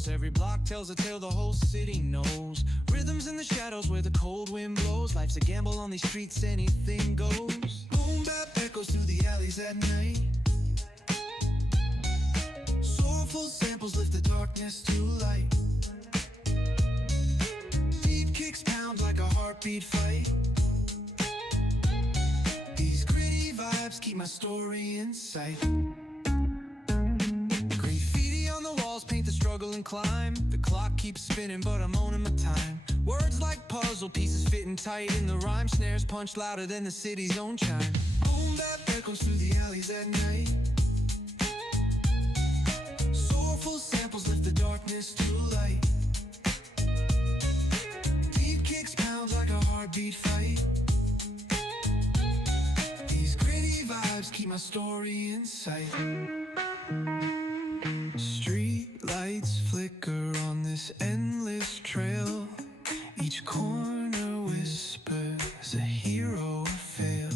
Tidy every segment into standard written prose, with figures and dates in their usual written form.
flows. Every block tells a tale the whole city knows. Rhythms in the shadows where the cold wind blows. Life's a gamble on these streets, anything goes. Boom bap echoes through the alleys at night. Soulful samples lift the darkness to light. Deep kicks pound like a heartbeat fight. These gritty vibes keep my story in sight. Graffiti on the walls paint the struggle and climb. The clock keeps spinning but I'm owning my time. Words like puzzle pieces fitting tight in the rhyme. Snares punch louder than the city's own chime. Boom bap echoes through the alleys at night. Soulful samples lift the darkness to light. Deep kicks pound like a heartbeat fight. These gritty vibes keep my story in sight. Street lights flicker on this endless trail. Each corner whispers a hero fail.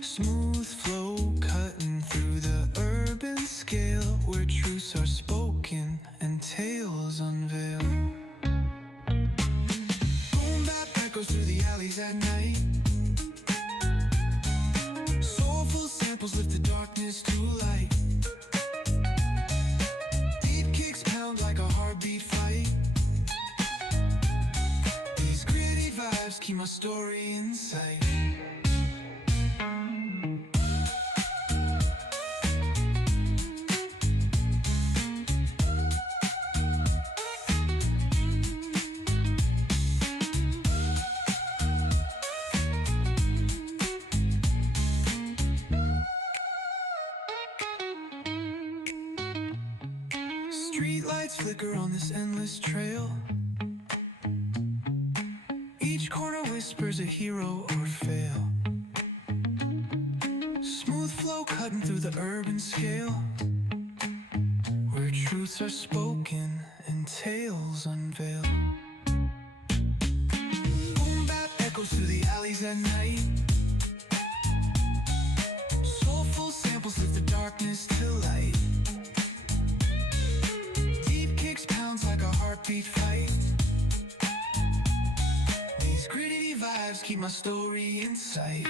Smooth flow cutting through the urban scale, where truths are spoken and tales unveil. Boom bap echoes through the alleys at night. Soulful samples lift the darkness to light. Deep kicks pound like a heartbeat fight. These gritty vibes keep my story in sight. Streetlights flicker on this endless trail. Each corner whispers a hero or fail. Smooth flow cutting through the urban scale, where truths are spoken and tales unveil. Boom bap echoes through the alleys at night. Soulful samples lift the darkness to light. Pounds like a heartbeat fight. These gritty vibes keep my story in sight.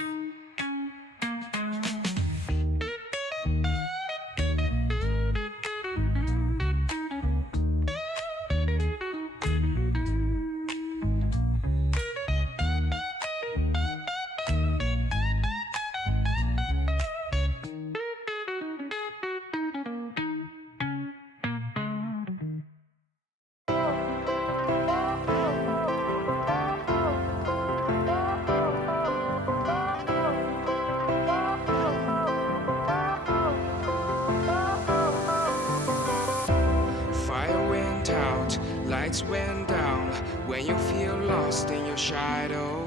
Lights went down when you feel lost in your shadow.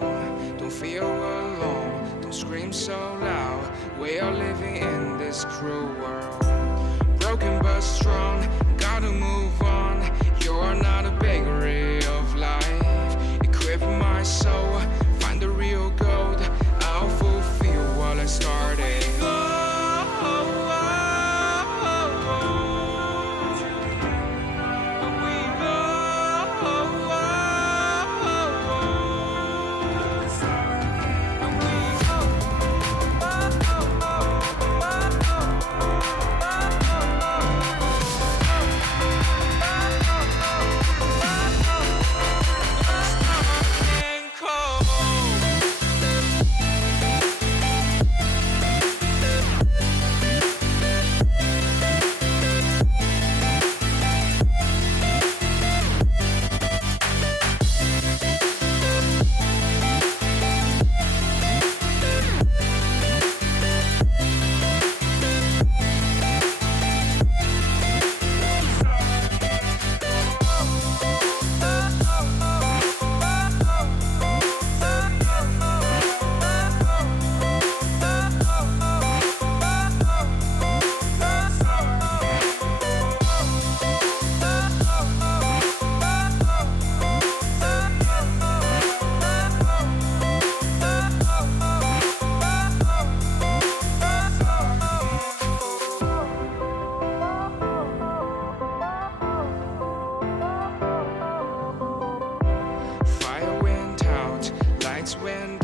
Don't feel alone, don't scream so loud. We are living in this cruel world. Broken but strong, gotta move on. You're not a bakery of life. Equip my soul, find the real gold. I'll fulfill what I started. lights went